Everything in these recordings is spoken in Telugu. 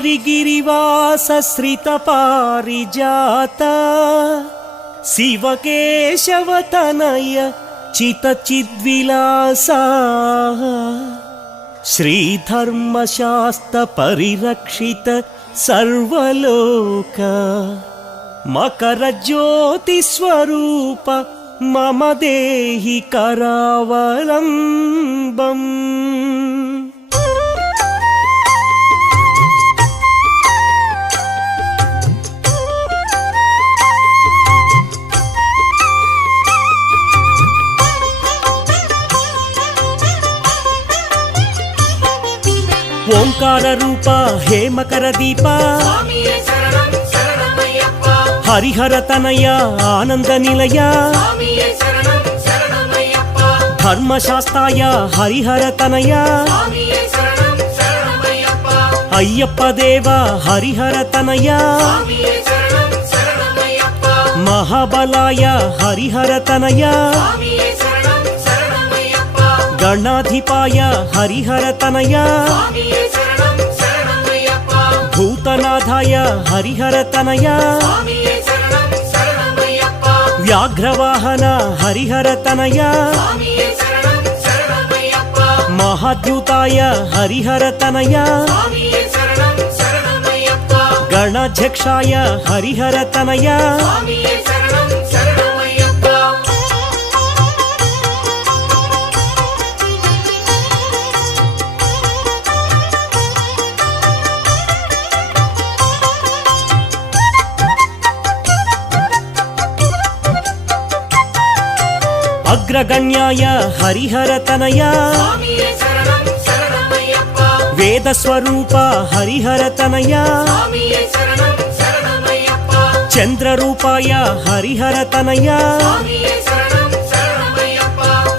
ಶ್ರೀಶಬರಿಗಿರಿವಾಸ ಶ್ರಿತ ಪಾರಿಜಾತ ಶಿವಕೇಶವತನಯ ಚಿತ ಚಿದ್ವಿಲಾಸ ಶ್ರೀಧರ್ಮಶಾಸ್ತ್ರ ಪರಿರಕ್ಷಿತ ಸರ್ವಲೋಕ ಮಕರ ಜ್ಯೋತಿ ಸ್ವರೂಪ ಮಮ ದೇಹಿ ಕರಾವಲಂಬಂ. ಓಂಕಾರ ರೂಪ ಹೇಮಕರ ದೀಪ ಹರಿಹರ ತನಯ ಆನಂದ ನಿಲಯ ಧರ್ಮಶಾಸ್ತ್ರಾಯ ಹರಿಹರ ತನಯ ಅಯ್ಯಪ್ಪ ದೇವ ಹರಿಹರ ತನಯ ಮಹಾಬಲಾಯ ಹರಿಹರ ತನಯ ಗಣಾಧಿಪಾಯ ಹರಿಹರ ತನಯ ಭೂತನಾಥಾಯ ಹರಿಹರ ತನಯ ವ್ಯಾಘ್ರವಾಹನ ಹರಿಹರ ತನಯ ಮಹಾದ್ಯೂತಾಯ ಹರಿಹರ ತನಯ ಗಣಾಧ್ಯಕ್ಷಾಯ ಹರಿಹರ ತನಯ ಅಗ್ರಗಣ್ಯಾಯ ಹರಿಹರ ತನಯ ವೇದ ಸ್ವರೂಪ ಹರಿಹರ ತನಯ ಚಂದ್ರರೂಪಾಯ ಹರಿಹರ ತನಯ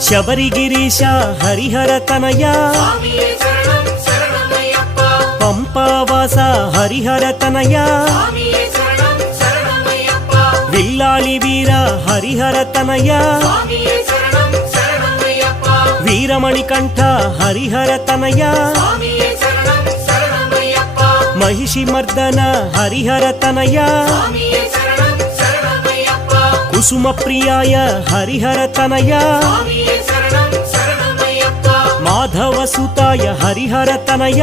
ಶಬರಿಗಿರೀಶ ಹರಿಹರ ತನಯ ಪಂಪಾವಾಸ ಹರಿಹರ ತನಯ ವಿಲ್ಲಾಳಿ ವೀರ ಹರಿಹರ ತನಯ ವೀರಮಣಿಕಂಠ ಹರಿಹರ ತನಯ ಮಹಿಷಿ ಮರ್ದನ ಹರಿಹರ ತನಯ ಕುಸುಮ ಪ್ರಿಯಾಯ ಹರಿಹರ ತನಯ ಮಾಧವ ಸುತಾಯ ಹರಿಹರ ತನಯ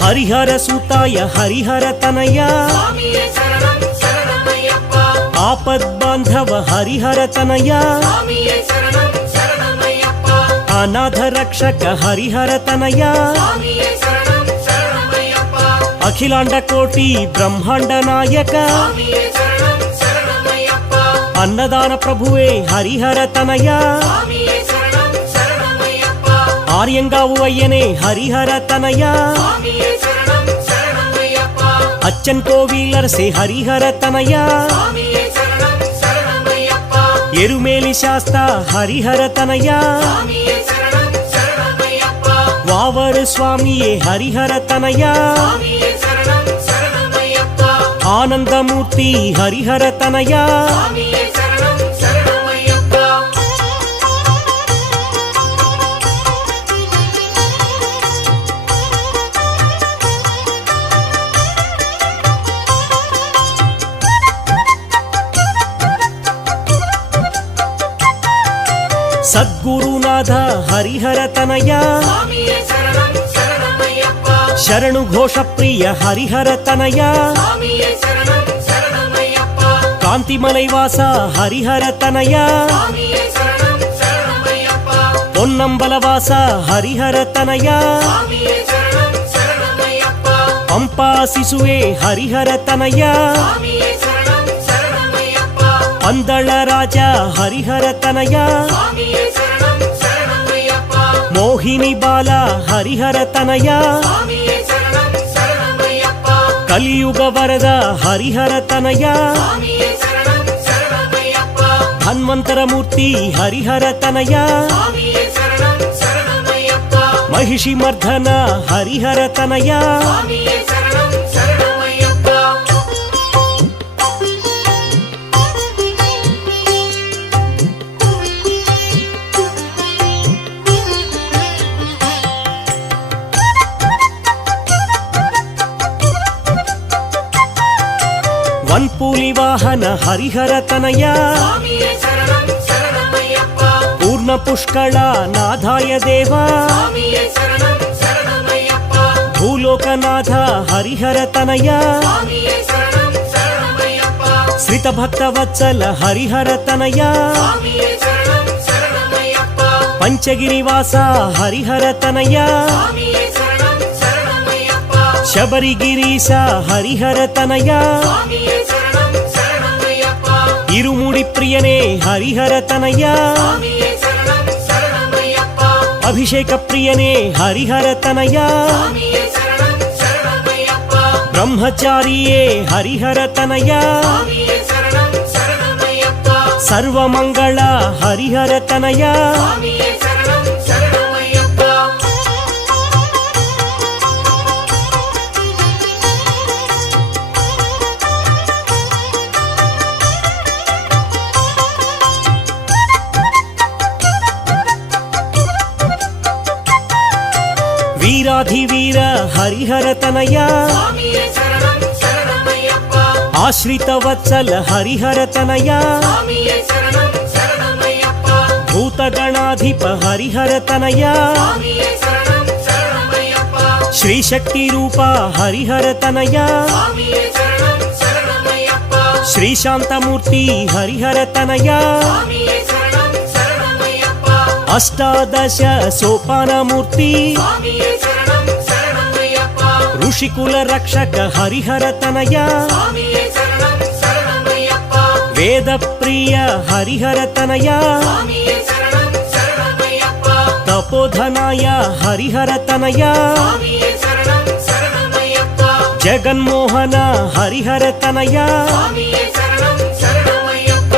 ಹರಿಹರ ಸುತಾಯ ಹರಿಹರ ತನಯ ಆಪದ್ ಬಾಂಧವ ಹರಿಹರ ತನಯ ಅನಾಥ ರಕ್ಷಕ ಹರಿಹರ ತನಯ ಅಖಿಲಾಂಡ ಕೋಟಿ ಬ್ರಹ್ಮಾಂಡ ನಾಯಕ ಅನ್ನದಾನ ಪ್ರಭುವೇ ಹರಿಹರ ತನಯ ಆರ್ಯಂಗಾವು ಅಯ್ಯನೇ ಹರಿಹರ ತನಯ ಅಚ್ಚನ್ ಕೋವಿಲರ್ ಸೆ ಹರಿಹರ ತನಯ ಎರುಮೇಲಿ ಶಾಸ್ತ್ರ ಹರಿಹರ ತನಯ ವಾವರ ಸ್ವಾಮಿಯೇ ಹರಿಹರ ತನಯ ಆನಂದ ಮೂರ್ತಿ ಹರಿಹರ ತನಯ ಸದ್ಗುರುನಾಥ ಹರಿಹರ ತನಯ ಶರಣು ಘೋಷ ಪ್ರಿಯ ಹರಿಹರ ತನಯ ಕಾಂತಿಮಲೈವಾಸ ಹರಿಹರ ತನಯ ಪೊನ್ನಂಬಲವಾಸ ಹರಿಹರ ತನಯ ಪಂಪಾ ಶಿಶುವೆ ಹರಿಹರ ತನಯ ಪಂದಳ ರಾಜ ಹರಿಹರ ತನಯ ಮೋಹಿನಿ ಬಾಲ ಹರಿಹರ ತನಯ ಕಲಿಯುಗ ವರದ ಹರಿಹರ ತನಯ ಧನ್ವಂತರ ಮೂರ್ತಿ ಹರಿಹರ ತನಯ మహిషి మర్దన హరిహర తనయ స్వామియే శరణం శరణమయ్యప్ప వన్పూలి వాహన హరిహర తనయ స్వామియే శరణం శరణమయ్యప్ప పూర్ణ పుష్కళ నాథాయ దేవా స్వామియే శరణం శరణమయ్యప్ప భూలోకనాథ హరిహర తనయ స్వామియే శరణం శరణమయ్యప్ప శ్రిత భక్త వత్సల హరిహర తనయ స్వామియే శరణం శరణమయ్యప్ప పంచగిరివాస హరిహర తనయ స్వామియే శరణం శరణమయ్యప్ప శబరిగిరీశ హరిహర తనయ స్వామియే శరణం శరణమయ్యప్ప ఇరుముడి ప్రియనే హరిహర తనయ స్వామియే శరణం శరణమయ్యప్ప అభిషేక ప్రియనే హరిహర తనయ స్వామియే శరణం శరణమయ్యప్ప బ్రహ్మచారియే హరిహర తనయ స్వామియే శరణం శరణమయ్యప్ప సర్వమంగళ హరిహర తనయ స్వామియే శరణం శరణమయ్యప్ప వీరాధివీర హరిహర తనయ స్వామియే శరణం శరణమయ్యప్ప ఆశ్రిత వత్సల హరిహర తనయ స్వామియే శరణం శరణమయ్యప్ప భూతగణాధిప హరిహర తనయ స్వామియే శరణం శరణమయ్యప్ప శ్రీశక్తి రూప హరిహర తనయ స్వామియే శరణం శరణమయ్యప్ప శ్రీశాంతమూర్తి హరిహర తనయ స్వామియే శరణం శరణమయ్యప్ప అష్టాదశ సోపానమూర్తి స్వామియే శరణం శరణమయ్యప్ప ఋషికుల రక్షక హరిహర తనయ స్వామియే శరణం శరణమయ్యప్ప వేద ప్రియ హరిహర తనయ స్వామియే శరణం శరణమయ్యప్ప తపోధనాయ హరిహర తనయ స్వామియే శరణం శరణమయ్యప్ప జగన్మోహన హరిహర తనయ స్వామియే శరణం శరణమయ్యప్ప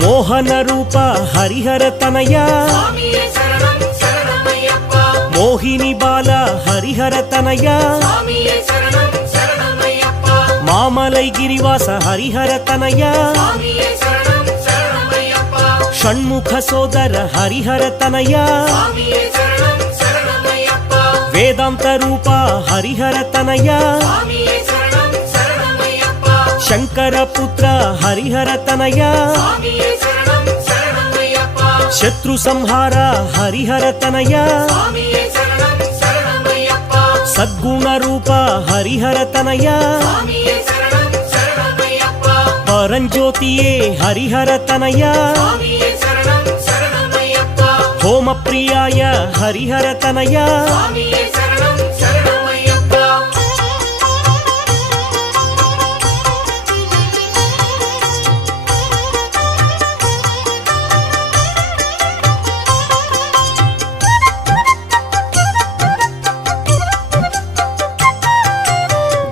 మోహన రూప హరిహర తనయ స్వామియే శరణం శరణమయ్యప్ప మోహిని బాల హరిహర తనయ స్వామియే శరణం శరణమయ్యప్ప మామలై గిరివాస హరిహర తనయ స్వామియే శరణం శరణమయ్యప్ప షణ్ముఖ సోదర హరిహర తనయ స్వామియే శరణం శరణమయ్యప్ప వేదాంత రూప హరిహర తనయ స్వామియే శరణం శరణమయ్యప్ప శంకర పుత్ర హరిహర తనయ స్వామియే శరణం శరణమయ్యప్ప శత్రు సంహార హరిహర తనయ స్వామియే శరణం శరణమయ్యప్ప సద్గుణ రూప హరిహర తనయ స్వామియే శరణం శరణమయ్యప్ప పరంజ్యోతియే హరిహర తనయ స్వామియే శరణం శరణమయ్యప్ప హోమ ప్రియాయ హరిహర తనయ స్వామియే శరణం శరణమయ్యప్ప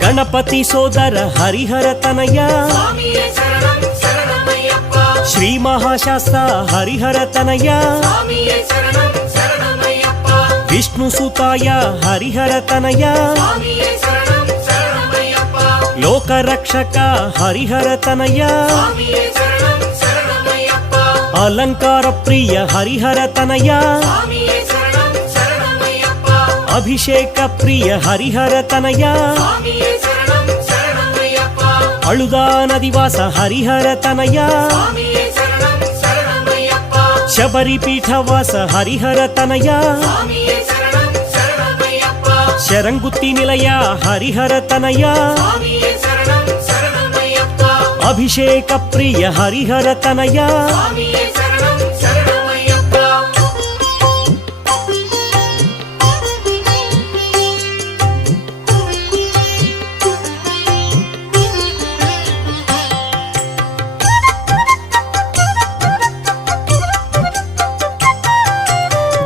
గణపతి సోదర హరిహర తనయ స్వామియే శరణం శరణమయ్యప్ప శ్రీ మహాశాస్త్ర హరిహర తనయ స్వామియే శరణం శరణమయ్యప్ప విష్ణు సుతాయ హరిహర తనయ స్వామియే శరణం శరణమయ్యప్ప లోక రక్షక హరిహర తనయ స్వామియే శరణం శరణమయ్యప్ప అలంకార ప్రియ హరిహర తనయ స్వామియే శరణం శరణమయ్యప్ప అభిషేక ప్రియ హరిహర తనయ స్వామియే శరణం శరణమయ్యప్ప అళుదా నదివాస హరిహర తనయ స్వామియే శరణం శరణమయ్యప్ప శబరి పీఠవాస హరిహర తనయ స్వామియే శరణం శరణమయ్యప్ప శరంగుత్తి నిలయ హరిహర తనయ స్వామియే శరణం శరణమయ్యప్ప అభిషేక ప్రియ హరిహర తనయ స్వామియే శరణం శరణమయ్యప్ప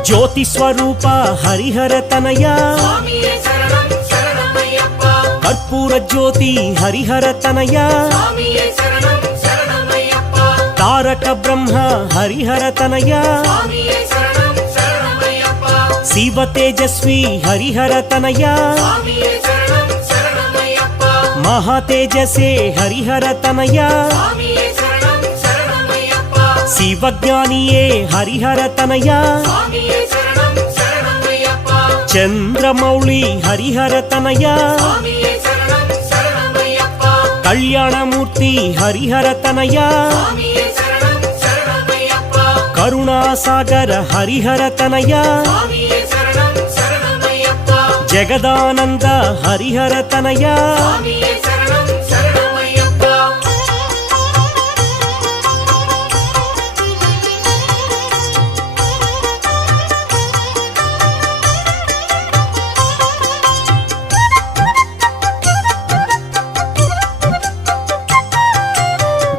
ಜ್ಯೋತಿ ಸ್ವರೂಪ ಹರಿಹರ ತನಯ ಸ್ವಾಮಿಯೇ ಶರಣಂ ಶರಣಮಯ್ಯಪ್ಪ ಕರ್ಪೂರ ಜ್ಯೋತಿ ಹರಿಹರ ತನಯ ಸ್ವಾಮಿಯೇ ಶರಣಂ ಶರಣಮಯ್ಯಪ್ಪ ತಾರಕ ಬ್ರಹ್ಮ ಹರಿಹರ ತನಯ ಸ್ವಾಮಿಯೇ ಶರಣಂ ಶರಣಮಯ್ಯಪ್ಪ ಶಿವ ತೇಜಸ್ವಿ ಹರಿಹರ ತನಯ ಸ್ವಾಮಿಯೇ ಶರಣಂ ಶರಣಮಯ್ಯಪ್ಪ ಮಹಾ ತೇಜಸೇ ಹರಿಹರ ತನಯ ಸ್ವಾಮಿಯೇ ಶರಣಂ ಶರಣಮಯ್ಯಪ್ಪ ಶಿವಜ್ಞಾನಿಯೇ ಹರಿಹರ ತನಯ ಸ್ವಾಮಿಯೇ ಶರಣಂ ಶರಣಮಯ್ಯಪ್ಪ ಚಂದ್ರಮೌಳಿ ಹರಿಹರ ತನಯ ಸ್ವಾಮಿಯೇ ಶರಣಂ ಶರಣಮಯ್ಯಪ್ಪ ಕಲ್ಯಾಣ ಮೂರ್ತಿ ಹರಿಹರ ತನಯ ಸ್ವಾಮಿಯೇ ಶರಣಂ ಶರಣಮಯ್ಯಪ್ಪ ಕರುಣಾಸಾಗರ ಹರಿಹರ ತನಯ ಸ್ವಾಮಿಯೇ ಶರಣಂ ಶರಣಮಯ್ಯಪ್ಪ ಜಗದಾನಂದ ಹರಿಹರ ತನಯ ಸ್ವಾಮಿಯೇ ಶರಣಂ ಶರಣಮಯ್ಯಪ್ಪ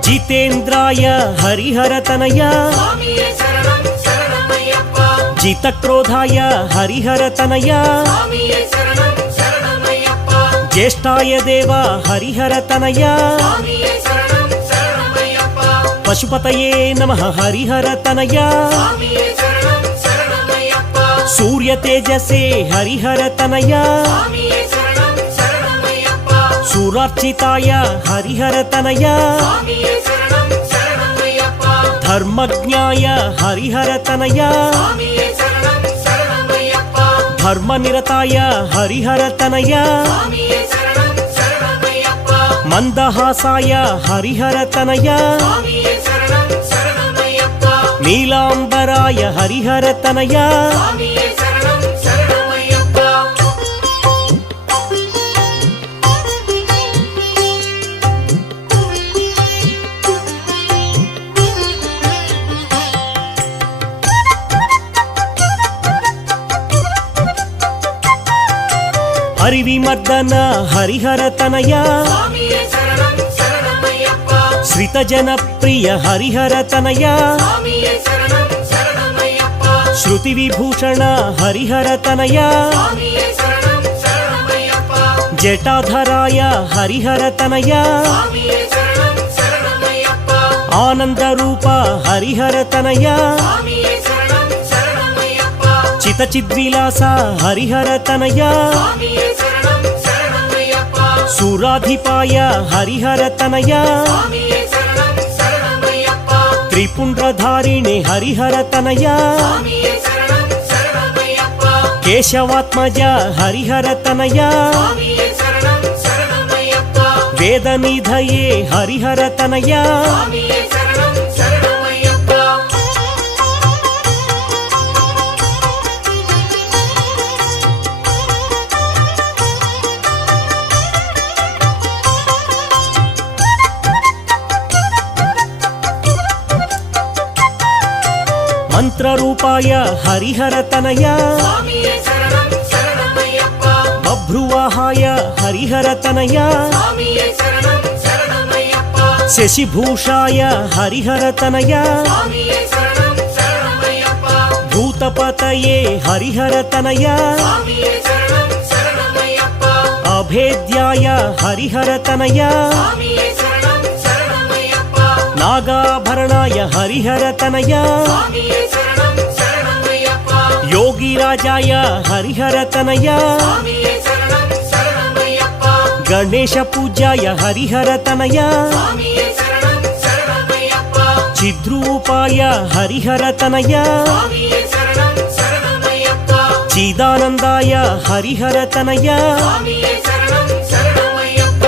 ಜಿತೇಂದ್ರಾಯ ಹರಿಹರ ತನಯ ಸ್ವಾಮಿಯೇ ಶರಣಂ ಶರಣಮಯ್ಯಪ್ಪ ಜಿತಕ್ರೋಧಾಯ ಹರಿಹರ ತನಯ ಸ್ವಾಮಿಯೇ ಶರಣಂ ಶರಣಮಯ್ಯಪ್ಪ ಜ್ಯೇಷ್ಠಾಯ ದೇವ ಹರಿಹರ ತನಯ ಸ್ವಾಮಿಯೇ ಶರಣಂ ಶರಣಮಯ್ಯಪ್ಪ ಪಶುಪತಯೇ ನಮಃ ಹರಿಹರ ತನಯ ಸ್ವಾಮಿಯೇ ಶರಣಂ ಶರಣಮಯ್ಯಪ್ಪ ಸೂರ್ಯ ತೇಜಸೇ ಹರಿಹರ ತನಯ ಸ್ವಾಮಿಯೇ ಶರಣಂ ಶರಣಮಯ್ಯಪ್ಪ ಸುರಾರ್ಚಿತಾಯ ಹರಿಹರ ತನಯ ಸ್ವಾಮಿಯೇ ಶರಣಂ ಶರಣಮಯ್ಯಪ್ಪ ಧರ್ಮಜ್ಞಾಯ ಹರಿಹರ ತನಯ ಸ್ವಾಮಿಯೇ ಶರಣಂ ಶರಣಮಯ್ಯಪ್ಪ ಧರ್ಮನಿರತಾಯ ಹರಿಹರ ತನಯ ಸ್ವಾಮಿಯೇ ಶರಣಂ ಶರಣಮಯ್ಯಪ್ಪ ಮಂದಹಾಸಾಯ ಹರಿಹರ ತನಯ ಸ್ವಾಮಿಯೇ ಶರಣಂ ಶರಣಮಯ್ಯಪ್ಪ ನೀಲಾಂಬರಾಯ ಹರಿಹರ ತನಯ ಸ್ವಾಮಿಯೇ ಶರಣಂ ಶರಣಮಯ್ಯಪ್ಪ ಹರಿವಿಮರ್ದನ ಹರಿಹರ ತನಯ ಸ್ವಾಮಿಯೇ ಶರಣಂ ಶರಣಮಯ್ಯಪ್ಪ ಶ್ರಿತ ಜನಪ್ರಿಯ ಹರಿಹರ ತನಯ ಸ್ವಾಮಿಯೇ ಶರಣಂ ಶರಣಮಯ್ಯಪ್ಪ ಶ್ರುತಿ ವಿಭೂಷಣ ಹರಿಹರ ತನಯ ಸ್ವಾಮಿಯೇ ಶರಣಂ ಶರಣಮಯ್ಯಪ್ಪ ಜಟಾಧರಾಯ ಹರಿಹರ ತನಯ ಸ್ವಾಮಿಯೇ ಶರಣಂ ಶರಣಮಯ್ಯಪ್ಪ ಆನಂದ ರೂಪ ಹರಿಹರ ತನಯ ಸ್ವಾಮಿಯೇ ಶರಣಂ ಶರಣಮಯ್ಯಪ್ಪ ಚಿತಚಿದ್ವಿಲಾಸ ಹರಿಹರ ತನಯ ಸ್ವಾಮಿಯೇ ಶರಣಂ ಶರಣಮಯ್ಯಪ್ಪ ಸುರಾಧಿಪಾಯ ಹರಿಹರ ತನಯ ಸ್ವಾಮಿಯೇ ಶರಣಂ ಶರಣಮಯ್ಯಪ್ಪ ತ್ರಿಪುಂಡ್ರಧಾರಿಣಿ ಹರಿಹರ ತನಯ ಸ್ವಾಮಿಯೇ ಶರಣಂ ಶರಣಮಯ್ಯಪ್ಪ ಕೇಶವಾತ್ಮಜ ಹರಿಹರ ತನಯ ಸ್ವಾಮಿಯೇ ಶರಣಂ ಶರಣಮಯ್ಯಪ್ಪ ವೇದನಿಧಯೇ ಹರಿಹರ ತನಯ ಸ್ವಾಮಿಯೇ ಶರಣಂ ಶರಣಮಯ್ಯಪ್ಪ ಮಂತ್ರರೂಪಾಯ ಹರಿಹರ ತನಯ ಸ್ವಾಮಿಯೇ ಶರಣಂ ಶರಣಮಯ್ಯಪ್ಪ ಬಭ್ರುವಾಹಾಯ ಹರಿಹರ ತನಯ ಸ್ವಾಮಿಯೇ ಶರಣಂ ಶರಣಮಯ್ಯಪ್ಪ ಶಶಿಭೂಷಾಯ ಹರಿಹರ ತನಯ ಸ್ವಾಮಿಯೇ ಶರಣಂ ಶರಣಮಯ್ಯಪ್ಪ ಭೂತಪತಯೇ ಹರಿಹರ ತನಯ ಸ್ವಾಮಿಯೇ ಶರಣಂ ಶರಣಮಯ್ಯಪ್ಪ ಅಭೇದ್ಯಾಯ ಹರಿಹರ ತನಯ ಸ್ವಾಮಿಯೇ ಶರಣಂ ಶರಣಮಯ್ಯಪ್ಪ ನಾಗಾಭರಣಾಯ ಹರಿಹರ ತನಯ ಸ್ವಾಮಿಯೇ ಶರಣಂ ಶರಣಮಯ್ಯಪ್ಪ ಯೋಗಿರಾಜಾಯ ಹರಿಹರ ತನಯ ಸ್ವಾಮಿಯೇ ಶರಣಂ ಶರಣಮಯ್ಯಪ್ಪ ಗಣೇಶ ಪೂಜ್ಯಾಯ ಹರಿಹರ ತನಯ ಸ್ವಾಮಿಯೇ ಶರಣಂ ಶರಣಮಯ್ಯಪ್ಪ ಚಿದ್ರೂಪಾಯ ಹರಿಹರ ತನಯ ಸ್ವಾಮಿಯೇ ಶರಣಂ ಶರಣಮಯ್ಯಪ್ಪ ಚಿದಾನಂದಾಯ ಹರಿಹರ ತನಯ ಸ್ವಾಮಿಯೇ ಶರಣಂ ಶರಣಮಯ್ಯಪ್ಪ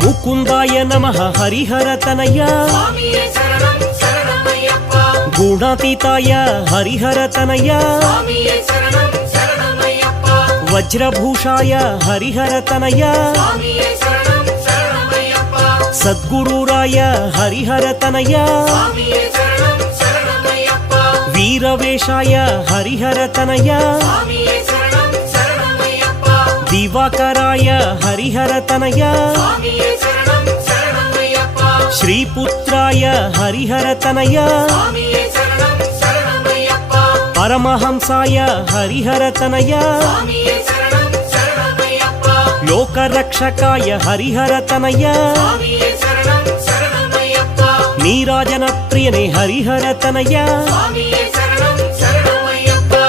ಮುಕುಂದಾಯ ನಮಃ ಹರಿಹರ ತನಯ ಸ್ವಾಮಿಯೇ ಶರಣಂ ಶರಣಮಯ್ಯಪ್ಪ ಗುಣಾತೀತಾಯ ಹರಿಹರ ತನಯ ಸ್ವಾಮಿಯೇ ಶರಣಂ ಶರಣಮಯ್ಯಪ್ಪ ವಜ್ರಭೂಷಾಯ ಹರಿಹರ ತನಯ ಸ್ವಾಮಿಯೇ ಶರಣಂ ಶರಣಮಯ್ಯಪ್ಪ ಸದ್ಗುರುರಾಯ ಹರಿಹರ ತನಯ ಸ್ವಾಮಿಯೇ ಶರಣಂ ಶರಣಮಯ್ಯಪ್ಪ ವೀರವೇ ವೆಂಕಟೇಶಾಯ ಹರಿಹರ ತನಯ சுவாமியே சரணம் சரணமையப்பா ದಿವಾಕರಾಯ ಹರಿಹರ ತನಯ சுவாமியே சரணம் சரணமையப்பா ಶ್ರೀಪುತ್ರಾಯ ಹರಿಹರ ತನಯ சுவாமியே சரணம் சரணமையப்பா ಪರಮಹಂಸಾಯ ಹರಿಹರ ತನಯ சுவாமியே சரணம் சரணமையப்பா ಲೋಕರಕ್ಷಕಾಯ ಹರಿಹರ ತನಯ சுவாமியே சரணம் சரணமையப்பா ನೀರಾಜನ ಪ್ರಿಯನೇ ಹರಿಹರ ತನಯ சுவாமியே சரணம் சரணமையப்பா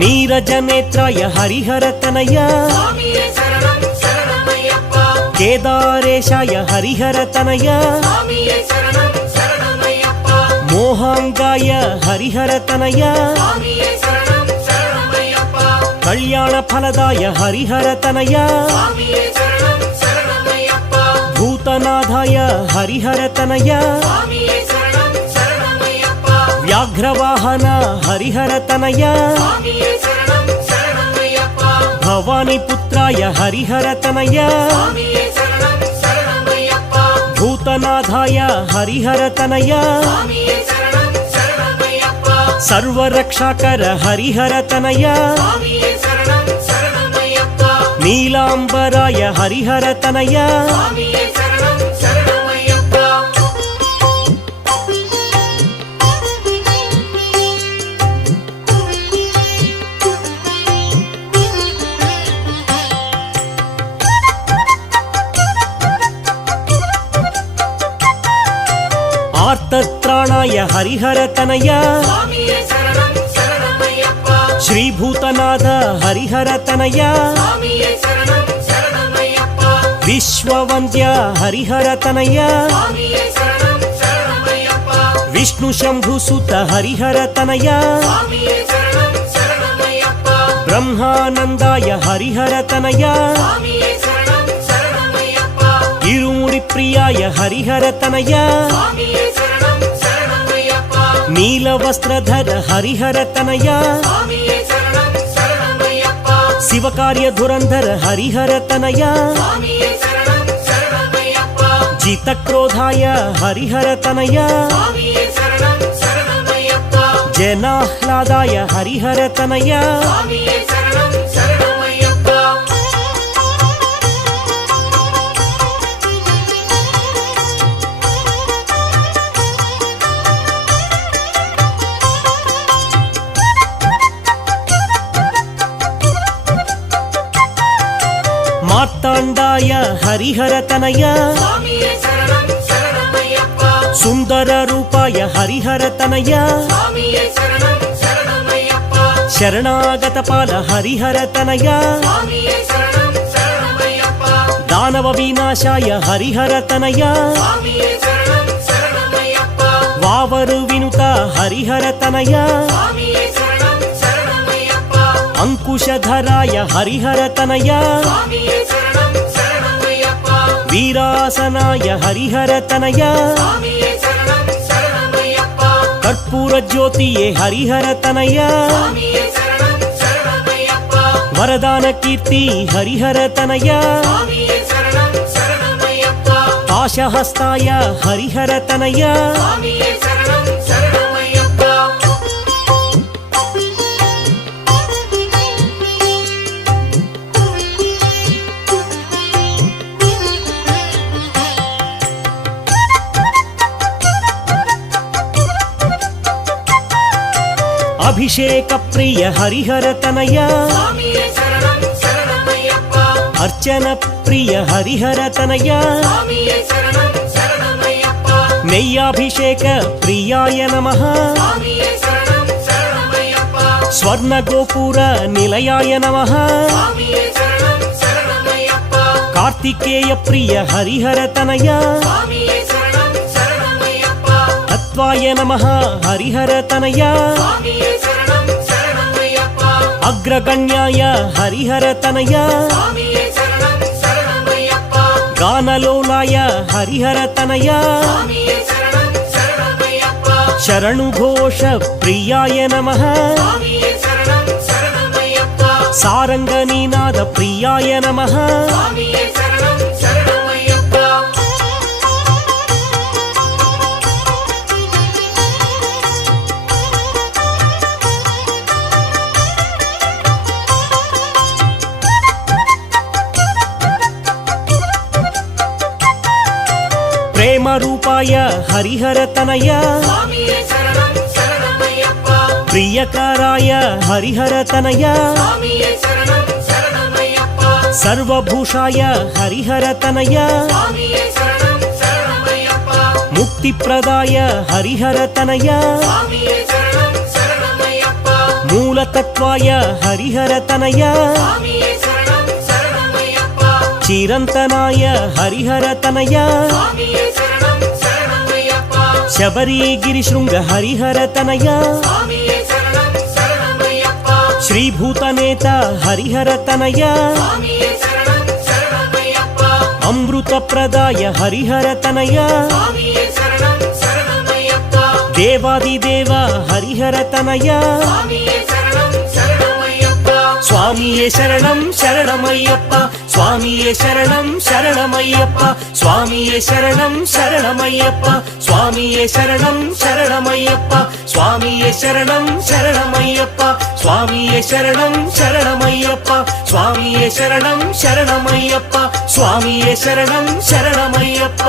ನೀರಜನೇತ್ರಾಯ ಹರಿಹರ ತನಯ சுவாமியே சரணம் சரணமையப்பா ಕೇದಾರೇಶಾಯ ಹರಿಹರ ತನಯ சுவாமியே சரணம் சரணமையப்பா ಮೋಹಾಂಗಾಯ ಹರಿಹರ ತನಯ சுவாமியே சரணம் சரணமையப்பா ಕಲ್ಯಾಣ ಫಲದಾಯ ಹರಿಹರ ತನಯ சுவாமியே சரணம் சரணமையப்பா ಭೂತನಾಥಾಯ ಹರಿಹರ ತನಯ சுவாமியே சரணம் சரணமையப்பா ವ್ಯಾಘ್ರವಾಹನ ಹರಿಹರ ತನಯ சுவாமியே சரணம் சரணமையப்பா ಭವಾನಿ ಪುತ್ರಾಯ ಹರಿಹರ ತನಯ சுவாமியே சரணம் சரணமையப்பா ಭೂತನಾಥಾಯ ಹರಿಹರ ತನಯ சுவாமியே சரணம் சரணமையப்பா ಸರ್ವರಕ್ಷಾಕರ ಹರಿಹರ ತನಯ சுவாமியே சரணம் சரணமையப்பா ನೀಲಾಂಬರಾಯ ಹರಿಹರ ತನಯ சுவாமியே சரணம் சரணமையப்பா ಆರ್ತತ್ರಾಣಾಯ ಹರಿಹರ ತನಯ சுவாமியே சரணம் சரணமையப்பா ಶ್ರೀಭೂತನಾಥ ಹರಿಹರ ತನಯ சுவாமியே சரணம் சரணமையப்பா ವಿಶ್ವವಂದ್ಯ ಹರಿಹರ ತನಯ சுவாமியே சரணம் சரணமையப்பா ವಿಷ್ಣು ಶಂಭು ಸುತ ಹರಿಹರ ತನಯ சுவாமியே சரணம் சரணமையப்பா ಬ್ರಹ್ಮಾನಂದಾಯ ಹರಿಹರ ತನಯ சுவாமியே சரணம் சரணமையப்பா ಇರುಮುಡಿ ಪ್ರಿಯಾಯ ಹರಿಹರ ತನಯ சுவாமியே சரணம் சரணமையப்பா ನೀಲವಸ್ತ್ರಧರ ಹರಿಹರ ತನಯ சுவாமியே சரணம் சரணமையப்பா ಶಿವಕಾರ್ಯ ಧುರಂಧರ ಹರಿಹರ ತನಯ சுவாமியே சரணம் சரணமையப்பா ಜಿತಕ್ರೋಧಾಯ ಹರಿಹರ ತನಯ சுவாமியே சரணம் சரணமையப்பா ಜನಾಹ್ಲಾದಾಯ ಹರಿಹರ ತನಯ சுவாமியே சரணம் சரணமையப்பா ಮಾರ್ತಾಂಡಾಯ ಹರಿಹರ ತನಯ சுவாமியே சரணம் சரணமையப்பா ಸುಂದರ ರೂಪಾಯ ಹರಿಹರ ತನಯ சுவாமியே சரணம் சரணமையப்பா ಶರಣಾಗತ ಪಾಲ ಹರಿಹರ ತನಯ சுவாமியே சரணம் சரணமையப்பா ದಾನವ ವಿನಾಶಾಯ ಹರಿಹರ ತನಯ சுவாமியே சரணம் சரணமையப்பா ವಾವರು ವಿನುತ ಹರಿಹರ ತನಯ சுவாமியே சரணம் சரணமையப்பா ಅಂಕುಶಧರಾಯ ಹರಿಹರ ತನಯ சுவாமியே சரணம் சரணமையப்பா ವೀರಾಸನಾಯ ಹರಿಹರ ತನಯ சுவாமியே சரணம் சரணமையப்பா ಕರ್ಪೂರ ಜ್ಯೋತಿಯೇ ಹರಿಹರ ತನಯ சுவாமியே சரணம் சரணமையப்பா ವರದಾನ ಕೀರ್ತಿ ಹರಿಹರ ತನಯ சுவாமியே சரணம் சரணமையப்பா ಪಾಶಹಸ್ತಾಯ ಹರಿಹರ ತನಯ சுவாமியே சரணம் சரணமையப்பா ಅಭಿಷೇಕ ಪ್ರಿಯ ಹರಿಹರ ತನಯ சுவாமியே சரணம் சரணமையப்பா ಅರ್ಚನ ಪ್ರಿಯ ಹರಿಹರ ತನಯ சுவாமியே சரணம் சரணமையப்பா ನೈಯಾಭಿಷೇಕ ಪ್ರಿಯಾಯ ನಮಃ சுவாமியே சரணம் சரணமையப்பா ಸ್ವರ್ಣ ಗೋಪುರ ನಿಲಯಾಯ ನಮಃ சுவாமியே சரணம் சரணமையப்பா ಕಾರ್ತಿಕೇಯ ಪ್ರಿಯ ಹರಿಹರ ತನಯ சுவாமியே சரணம் சரணமையப்பா ತತ್ವಾಯ ನಮಃ ಹರಿಹರ ತನಯ சுவாமியே சரணம் சரணமையப்பா ಅಗ್ರಗಣ್ಯಾಯ ಹರಿಹರ ತನಯ சுவாமியே சரணம் சரணமையப்பா ಗಾನಲೋಲಾಯ ಹರಿಹರ ತನಯ சுவாமியே சரணம் சரணமையப்பா శరణు ఘోష ప్రియాయ నమః స్వామియే శరణం శరణమయ్యప్ప సారంగనీనాద ప్రియాయ నమః స్వామియే శరణం శరణమయ్యప్ప ప్రేమ రూపాయ హరిహర తనయ స్వామియే శరణం శరణమయ్యప్ప ప్రియకారాయ హరిహర తనయ స్వామియే శరణం శరణమయ్యప్ప సర్వభూషాయ హరిహర తనయ స్వామియే శరణం శరణమయ్యప్ప ముక్తిప్రదాయ హరిహర తనయ స్వామియే శరణం శరణమయ్యప్ప మూలతత్వాయ హరిహర తనయ స్వామియే శరణం శరణమయ్యప్ప చిరంతనాయ హరిహర తనయ స్వామియే శరణం శరణమయ్యప్ప శబరిగిరి శృంగ హరిహర తనయ స్వామియే శరణం శరణమయ్యప్ప శ్రీభూతనేత హరిహర తనయ స్వామియే శరణం శరణమయ్యప్ప అమృత ప్రదాయ హరిహర తనయ స్వామియే శరణం శరణమయ్యప్ప దేవాదిదేవ హరిహర తనయ స్వామియే శరణం శరణమయ్యప్ప స్వామియే శరణం శరణమయ్యప్ప స్వామియే శరణం శరణమయ్యప్ప స్వామియే శరణం శరణమయ్యప్ప స్వామియే శరణం శరణమయ్యప్ప స్వామియే శరణం శరణమయ్యప్ప స్వామియే శరణం శరణమయ్యప్ప స్వామియే శరణం శరణమయ్యప్ప స్వామియే శరణం శరణమయ్యప్ప